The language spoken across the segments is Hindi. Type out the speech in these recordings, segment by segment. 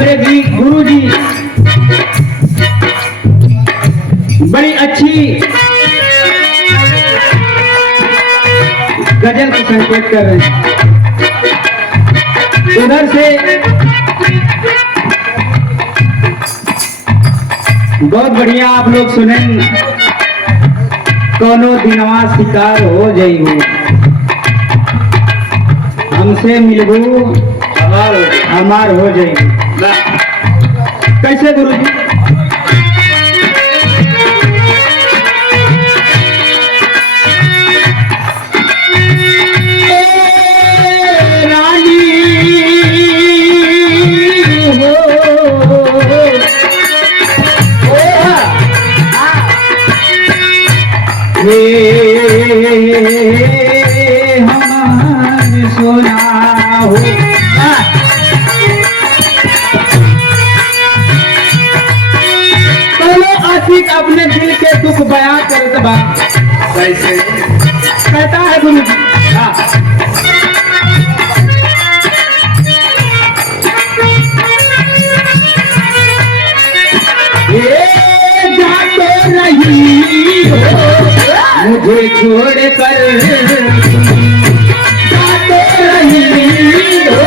हमारे भी गुरु जी बड़ी अच्छी गजल को संकेत कर रहे हैं। उधर से बहुत बढ़िया आप लोग सुने, कोनो दिनवा शिकार हो जाइबू, हमसे मिलबू हमार हो जाइबू। कैसे गुरु जी? हमार सोना हो चलो आशिक अपने दिल के दुख बयां करत बा। कैसे कहता है गुरु जी? जाते रही हो मुझे छोड़ कर, जाते रही हो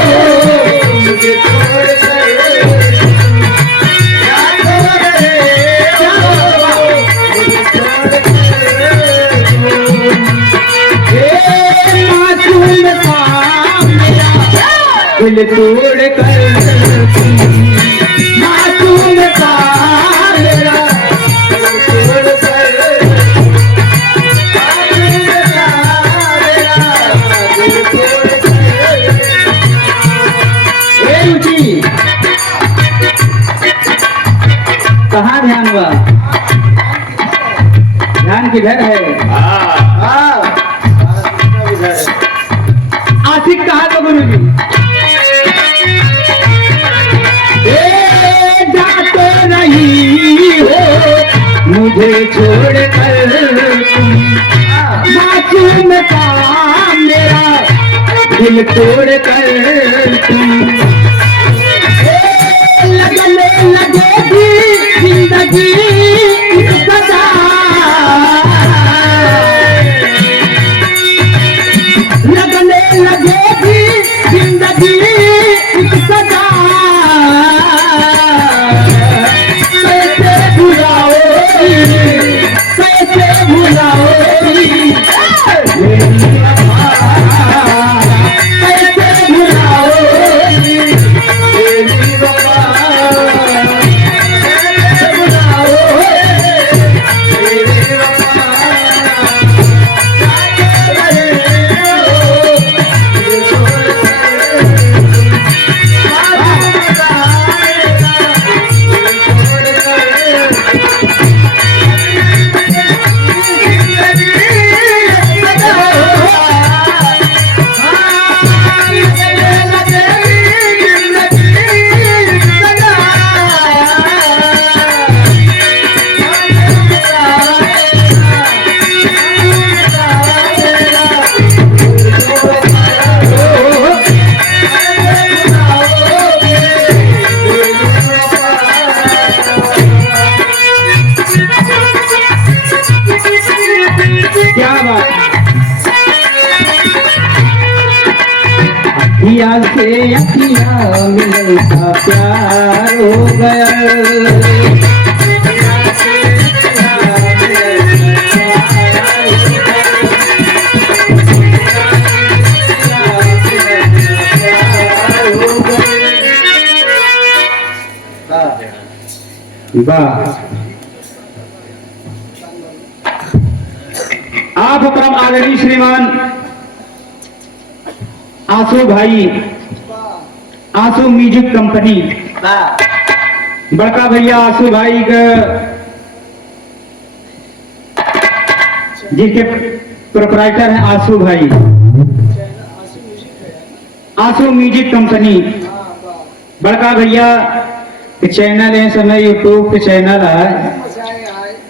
मुझे छोड़ कर, जाते रही हो मुझे छोड़ कर, मासूम था मेरा दिल तोड़ कर, मासूम था मेरा दिल तोड़ कर। कहाँ ध्यान हुआ? ध्यान किधर है? आशिक कहा तो गुरु जी? जाते नहीं हो मुझे छोड़ कर तुम, मासूम था मेरा दिल तोड़ कर तुम, लगने लगेगी जिंदगी इस सजा, लगने लगेगी जिंदगी इस सजा, कैसे भुलाओगी, कैसे भुलाओगी मेरी वफा, कैसे भुलाओगी मेरी वफा, अखिया से अखिया मिलता प्यार हो गया, आप परम आदरणीय श्रीमान आंसू भाई, आंसू म्यूजिक कंपनी, बड़का भैया आंसू भाई का जिसके प्रोपराइटर हैं आंसू भाई, आंसू म्यूजिक कंपनी, बड़का भैया के चैनल है, समय यूट्यूब पे चैनल है,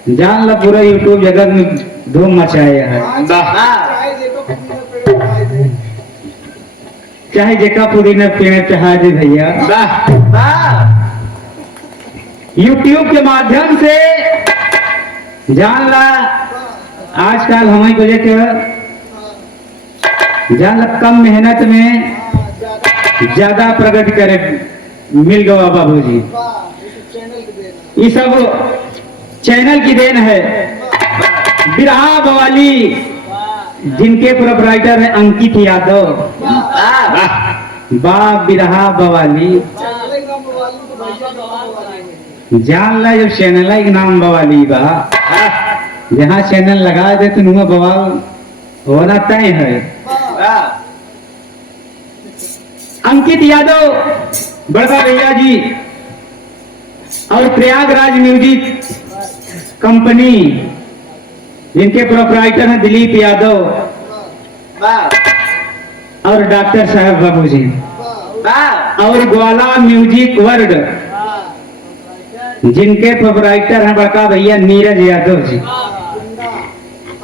जान ला पूरा यूट्यूब जगत में धूम मचाया है। चाहे जेका पुदीना पेड़ चाहे भैया यूट्यूब के माध्यम से जान ला आजकल हमारी वजह के जान ला कम मेहनत में ज्यादा प्रगति करे मिल गया बाबूजी। ये सब चैनल की देन है। बिरहा बवाली जिनके प्रोपराइटर है अंकित यादव। बा बिरहा बवाली जान ला जब चैनल का नाम बवाली बा जहाँ चैनल लगा दे तो नुआ बवाल होना तय है। अंकित यादव बड़का भैया जी और प्रयागराज म्यूजिक कंपनी जिनके प्रोपराइटर हैं दिलीप यादव और डॉक्टर साहब बाबूजी और ग्वाला म्यूजिक वर्ल्ड जिनके प्रोपराइटर हैं बड़का भैया नीरज यादव जी।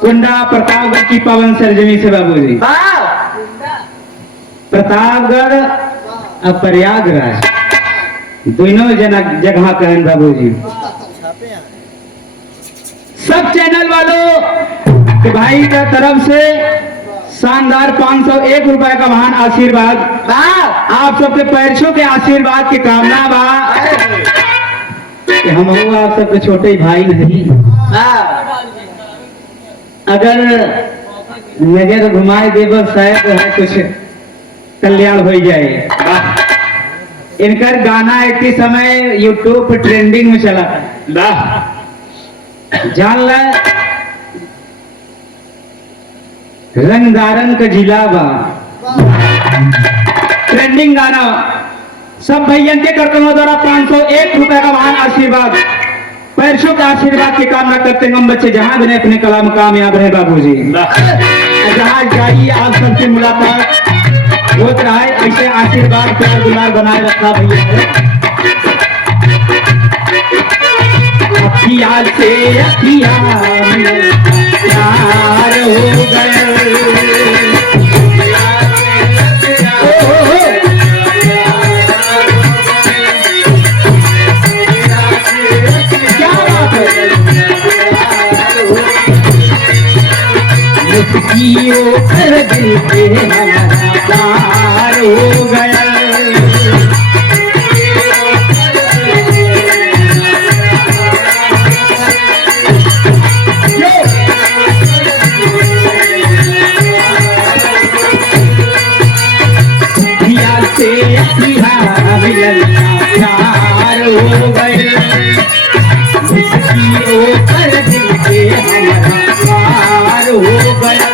कुंडा प्रतापगढ़ की पावन सरजमी से बाबूजी। प्रतापगढ़ और प्रयागराज दोनों जगह कहन बाबूजी। सब चैनल वालों के भाई का तरफ से शानदार 501 रुपए का महान आशीर्वाद आप सबके पैरछों के आशीर्वाद की कामना बा कि हम आप सबके छोटे भाई नहीं। अगर नजर घुमाए देव शायद है कुछ कल्याण हो जाए। इनकर गाना एक ही समय यूट्यूब पर ट्रेंडिंग में चला था। जान ला रंगदारन का जिला बा ट्रेंडिंग गाना। सब भैया के कर्तव्यों द्वारा 501 रुपए का महान आशीर्वाद पैरछों के आशीर्वाद की कामना करते हैं हम बच्चे जहां बने अपने कला में कामयाब रहे बाबूजी। जहां जाइए आप सबसे मुलाकात होता रहा है ऐसे आशीर्वाद प्यार दुलार बनाए रखा भैया। अखियाँ से अखियाँ प्यार हो गए। मुस्कियों कर दिल पे हमारा प्यार हो गया। प्यार हो गया मुस्कियों कर दिल पे हमारा प्यार हो गया।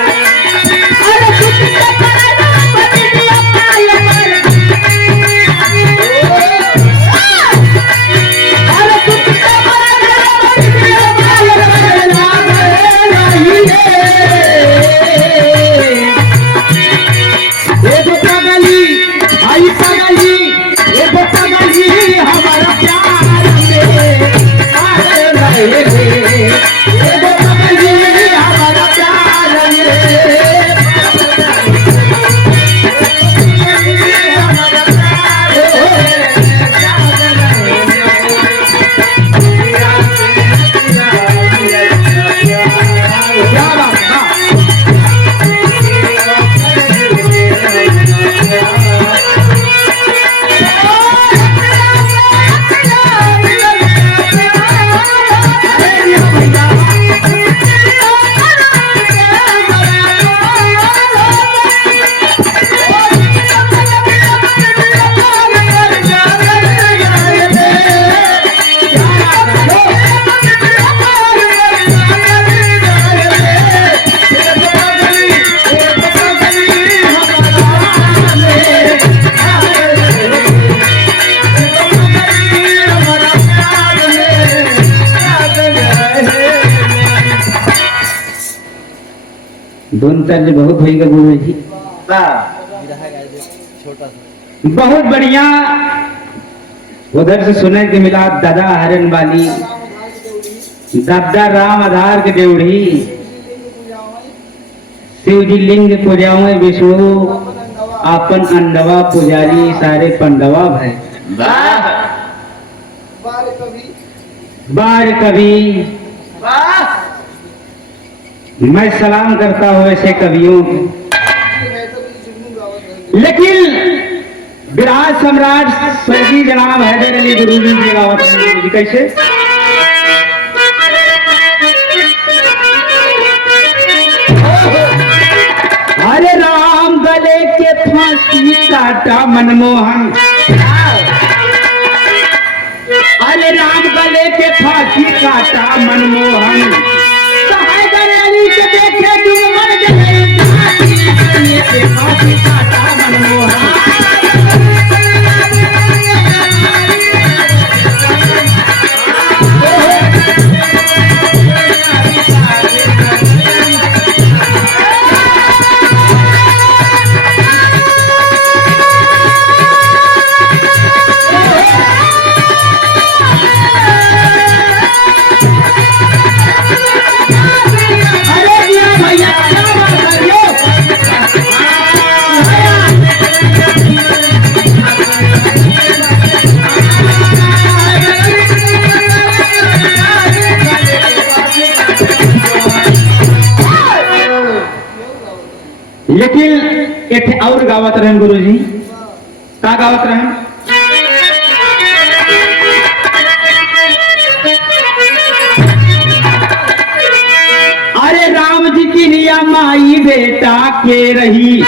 दोनों तर्ज बहुत होगा गुरु जी। बहुत बढ़िया उधर से सुने के मिला दादा हरन वाली दादा राम आधार के देवड़ी शिव जी लिंग पूजाओ विष्णु आपन अंडवा पुजारी सारे पंडवा भय। बार कवि मैं सलाम करता हूँ ऐसे कवियों को। लेकिन विराट सम्राट स्वर्गीय जनाब हैदर अली गुरुजी की गावत गुरुजी कैसे? अरे राम गले के फांसी काटा मनमोहन, अरे राम गले के फांसी काटा मनमोहन, हैदर अली के देखे दुश्मन गले के फांसी काटा मनमोहन। लेकिन एक और गावत रहे गुरु जी, का गावत रहे? अरे राम जी की निया माई बेटा के रही।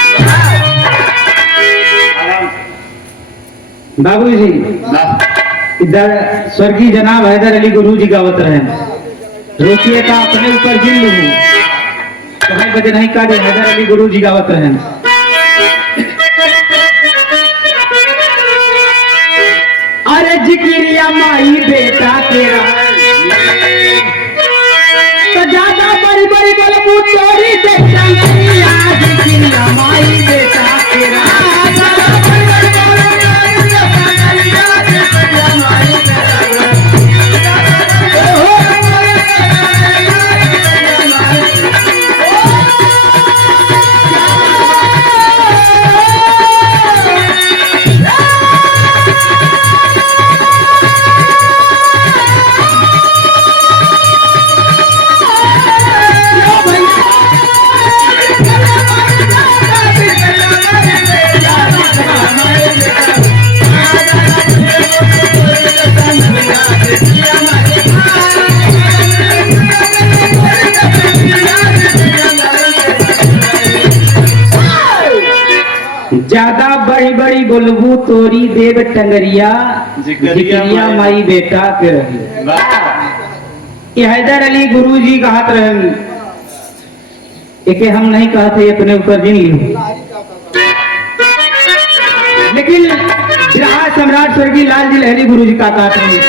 बाबू जी इधर स्वर्गीय जनाब हैदर अली गुरु जी गावत रहे, रोकिए का अपने ऊपर जिन लू तुम्हें बजे नहीं का हैदर अली गुरु जी गावत रहे। अरे जिक्रिया माई बेटा तेरा तो ज्यादा बड़ी बड़ी बोलबू चोरी देखा जिक्रिया माई बेटा तेरा ज्यादा बड़ी बड़ी बोलबू तोरी देव टंगरिया जिक्रिया माई बेटा के रही। ये हैदर अली गुरु जी कहत रहे, हम नहीं कहते अपने ऊपर जिन ली। लेकिन विराट सम्राट स्वर्गीय लाल जी लहरी गुरु जी का कहते हैं,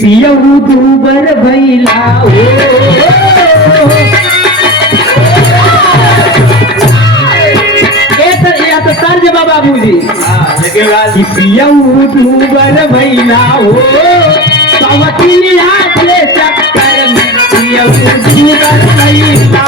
पियऊ दूबर भैला तो तर्ज बाबूजी, पियऊ दूबर भैला हो सवतिया के चक्कर में पियऊ दूबर भैला।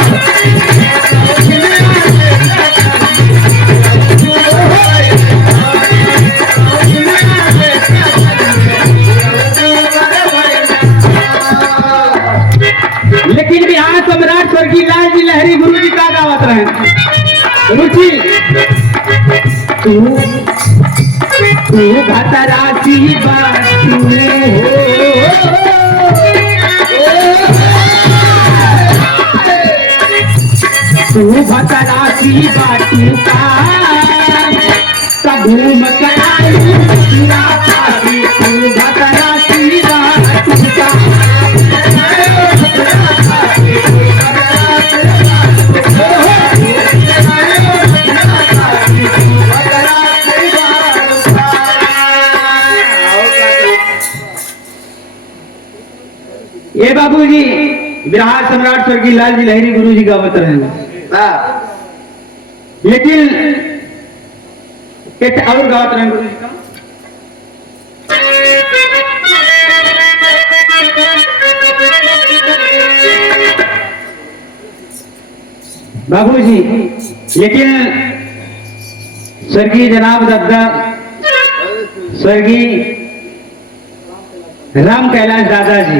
लेकिन बिहार सम्राट स्वर्गीय लाल जी लहरी गुरु जी का गावत रहे, रुचि तू घतराची बातू तू घतराची बातू का घूम कराई तू घतराची बातू का। ये बाबूजी विराट सम्राट स्वर्गीय लाल जी लहरी गुरु जी गावत रहे। लेकिन एक और गावत रहे गुरु जी का, बाबूजी, लेकिन स्वर्गीय जनाब दादा स्वर्गीय राम कैलाश दादाजी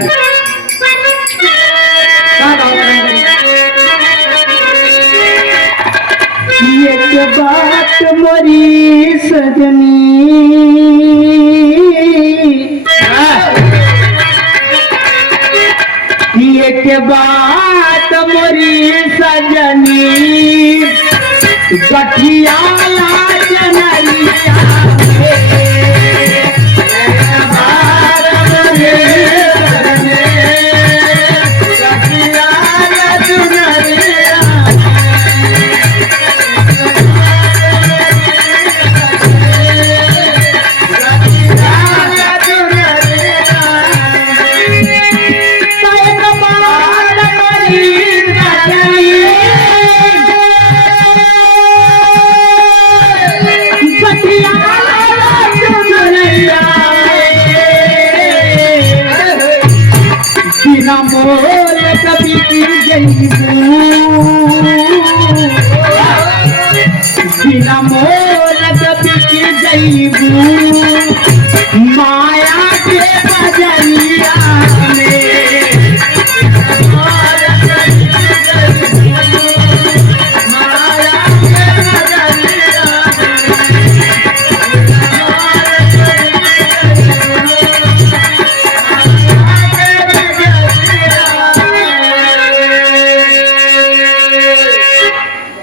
एक बात मोरी सजनी, एक बात मोरी सजनी, गठिया जनरिया मोल कभी बिना मोल कभी जईबू माया के बजरिया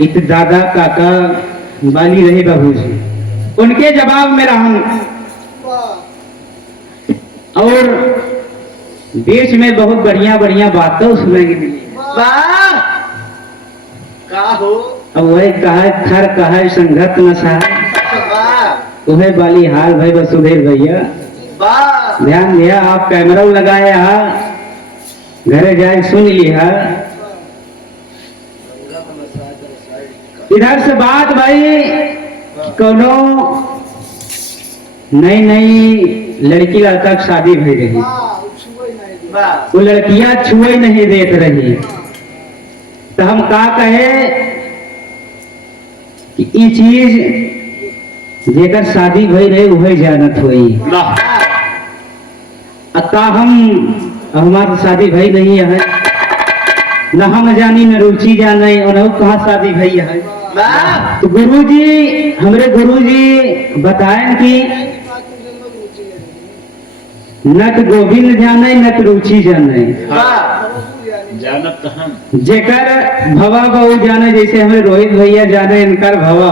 इत दादा काका बाली रहे बाबूजी, उनके जवाब में रहूं और देश में बहुत बढ़िया बढ़िया बातें सुनने की मिली। हो अब वही कहा खर कहा संघत नशा वह बाली हाल भाई वसुधेर भैया ध्यान दिया, आप कैमरा लगाया घरे जाए सुन लिया। इधर से बात भाई कोनो नई नई लड़की लड़का की शादी भई रही, वो लड़कियां छुए नहीं देत रही, तो हम का कहे कि ई चीज जेकर शादी भई रहे वही जानत हुई, अतः हमारी शादी भई नहीं है, न हम जानी न रुचि जाने और कहाँ शादी भई है। तो गुरुजी हमरे गुरुजी बताएं कि न तो गोविंद जाने न तो रुचि जाने, जानत हम जेकर भवा बहु जाने, जैसे हमें रोहित भैया जाने इनकर भवा,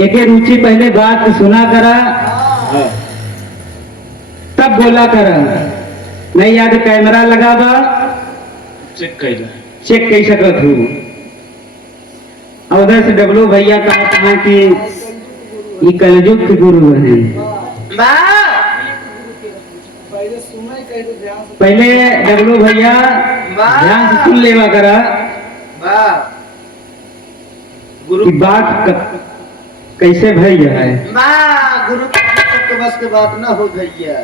एक रुचि पहले बात सुना करा तब बोला करा, नहीं याद कैमरा लगा बा चेक कर सकत हूँ। और उधर से डब्लू भैया कहा कि ये कलयुग के गुरु हैं, पहले डब्लू भैया ध्यान से सुन लेवा करा गुरु की बात कैसे भई है। गुरु के बस के बात ना हो भैया।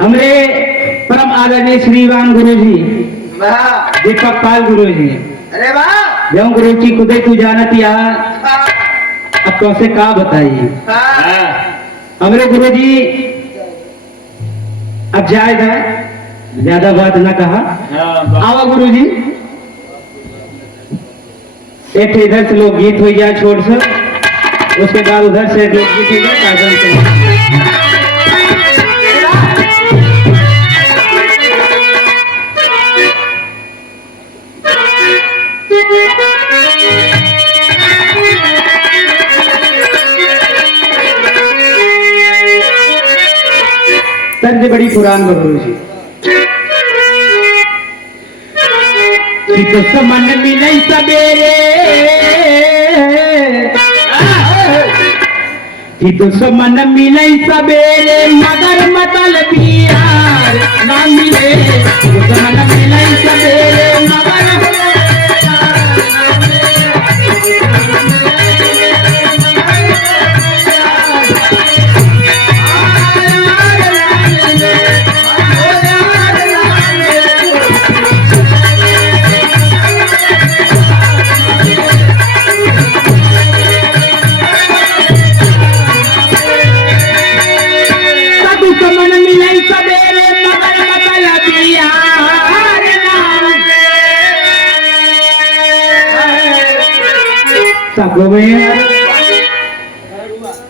हमरे परम आदरणीय श्रीवान गुरु जी दीपक पाल गुरु जी, अरे वाह जो गुरु जी खुदे तू जानत या अब तो से का बताइए। हमरे गुरु जी अब जाएगा, ज्यादा बात ना कहा, आवा गुरु जी एक इधर से लोग गीत हो जाए छोड़ से, उसके बाद उधर से लोकगीत हो जाए। तर्ज बड़ी पुरान गुरु जी कि तो समन मिले सवेरे, कि तो समन मिले सवेरे मगर मतल बियार ना मिले, तो समन मिले सवेरे मगर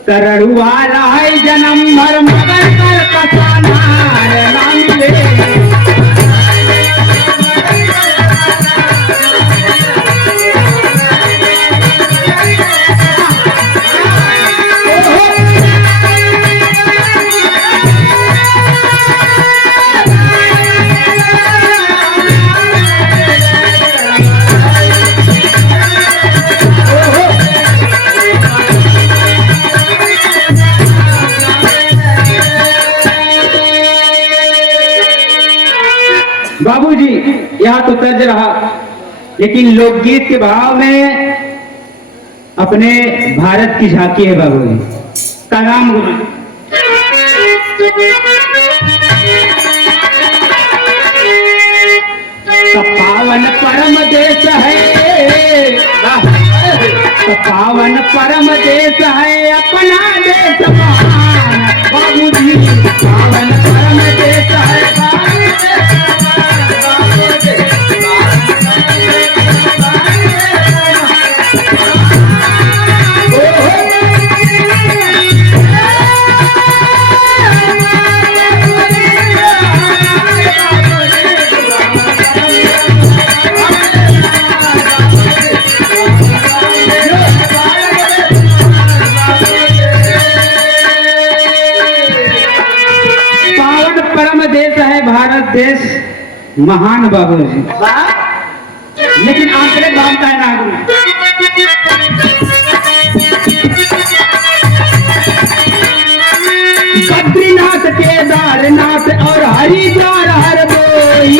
करड़ुआ लाए जन्म भर मगर कर कसाना ना मिले। बाबूजी यहाँ तो तर्ज रहा, लेकिन लोकगीत के भाव में अपने भारत की झांकी है बाबूजी। कलाम गुरु पावन परम देश है, पावन परम देश है अपना देश महान। बाबूजी पावन परम देश है, भारत देश महान बाबूजी। लेकिन आंतरिक भाव का है ना गुरु। बद्रीनाथ केदारनाथ और हरिद्वार हर कोई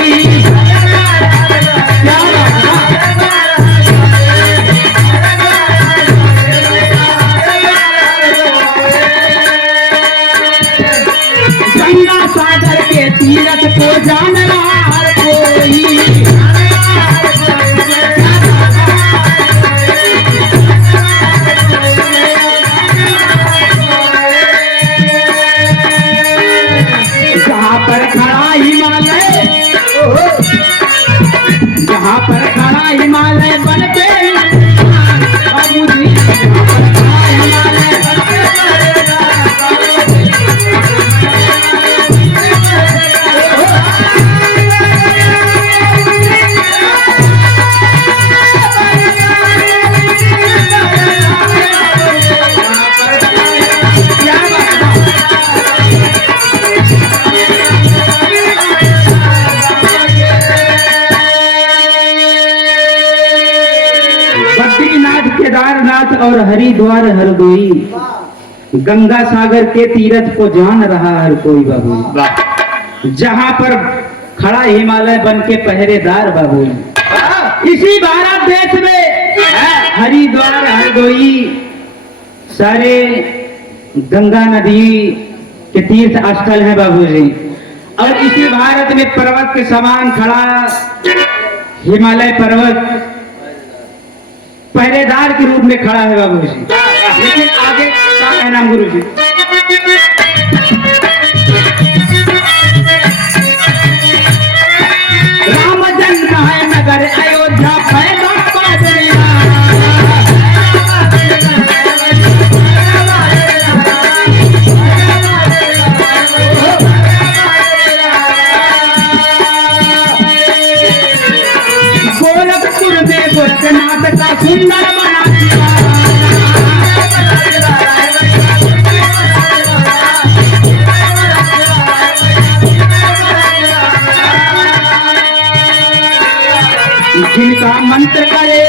गंगा सागर के तीरथ को जान रहा हर कोई। जहाँ पर खड़ा हिमालय, जहाँ पर खड़ा हिमालय बन के बाबूजी, जहाँ पर खड़ा हिमालय केदारनाथ और हरिद्वार हरदोई, गंगा सागर के तीरथ को जान रहा हर कोई बाबू। जहां पर खड़ा हिमालय बन के पहरेदार बाबू। इसी भारत देश में हरिद्वार हरदोई सारे गंगा नदी के तीर्थ स्थल है बाबूजी। और इसी भारत में पर्वत के समान खड़ा हिमालय पर्वत पहरेदार के रूप में खड़ा है बाबूजी। लेकिन आगे क्या कहना गुरुजी? राम जन्म है नगर अयोध्या पैदा पादरिया। गोरखपुर में गोरखनाथ का सुंदर बना दिया। जिनका मंत्र करे,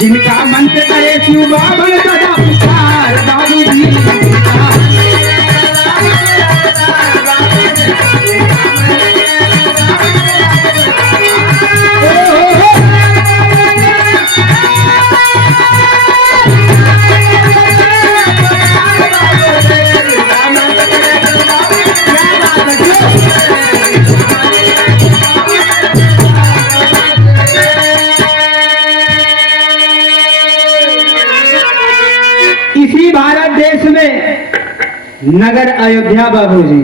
जिनका मंत्र करे शिव बाबन सदा पुकार बाबूजी। इसी भारत देश में नगर अयोध्या बाबूजी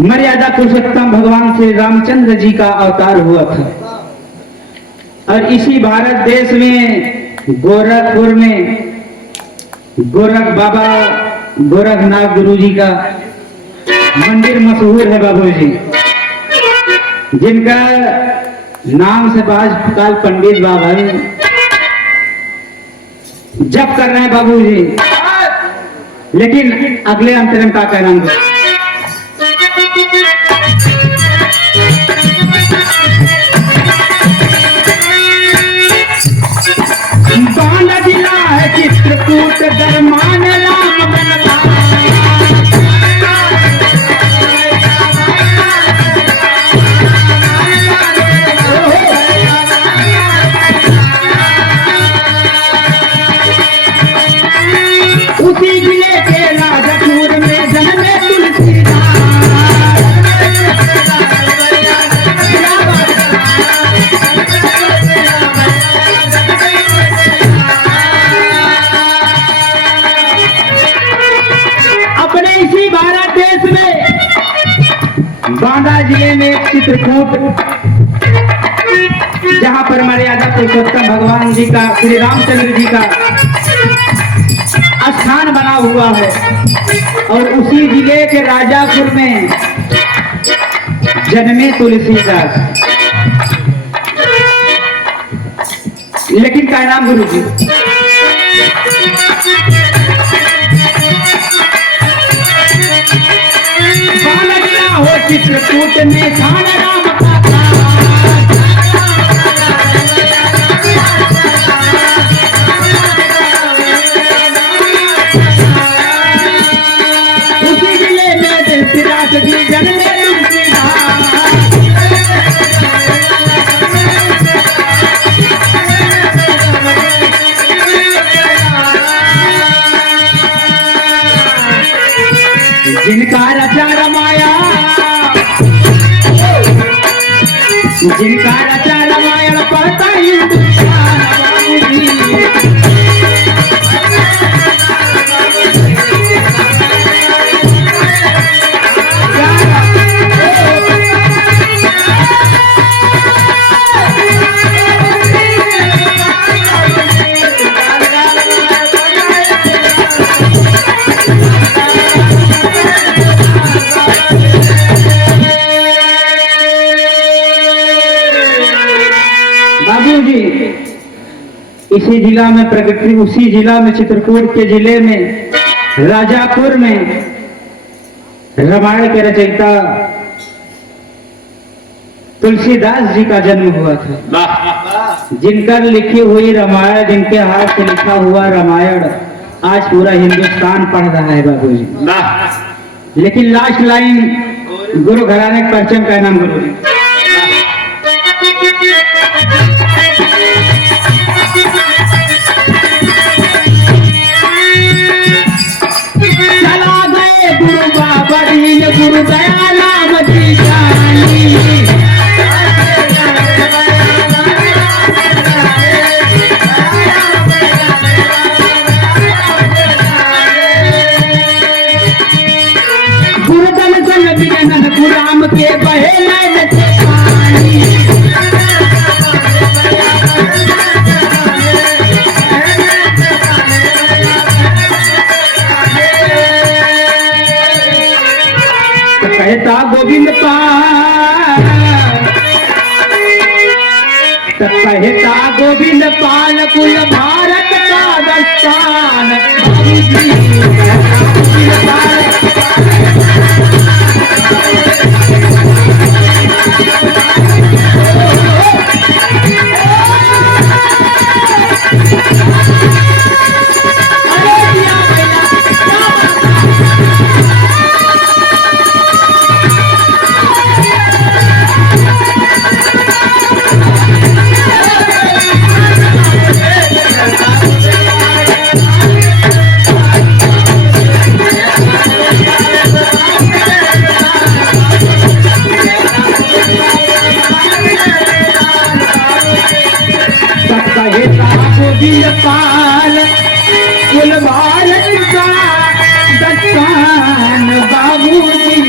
मर्यादा पुरुषोत्तम भगवान श्री रामचंद्र जी का अवतार हुआ था। और इसी भारत देश में गोरखपुर में गोरख बाबा गोरखनाथ गुरु जी का मंदिर मशहूर है बाबूजी, जिनका नाम से बाजपाल पंडित बाबा जप कर रहे हैं बाबूजी। लेकिन अगले अंतरंग का कहना बांदा जिला है चित्रकूट दरमान राम बनवा। उसी जिले के राजापुर में जन्मे तुलसीदास। अपने इसी भारत देश में बांदा जिले में एक चित्रकूट, जहां पर मर्यादा पुरुषोत्तम भगवान जी का, श्री रामचंद्र जी का स्थान बना हुआ है। और उसी जिले के राजापुर में जन्मे तुलसीदास। लेकिन क्या नाम गुरु जी? बालकना हो चित्रकूट में खान राम का उसी जिले में तुलसीदास जी जन्मे तुलसीदास। जिनका रचा रमाया, जिनका रचा रामायण पढ़ता हिंदुस्तान बाबूजी। बाबूजी, इसी जिला में प्रगति, उसी जिला में चित्रकूट के जिले में राजापुर में रामायण के रचयिता तुलसीदास जी का जन्म हुआ था। जिनका लिखी हुई रामायण, जिनके हाथ से लिखा हुआ रामायण आज पूरा हिंदुस्तान पढ़ रहा है बाबूजी। लेकिन लास्ट लाइन गुरु घराने के परचम का नाम गुरु जी। चला गए गुरु बाबा दीन गुरु दयालाम जी जानी। गुरुदन सन बिजनन गुराम के बहे नैन से पानी। कहता गोविंद पाल, कहता गोविंद पाल कुल भारत का दस्तान बाबूजी। कहता गोविंद पाल गोविंद पाल कुल भारत का दस्तान बाबूजी।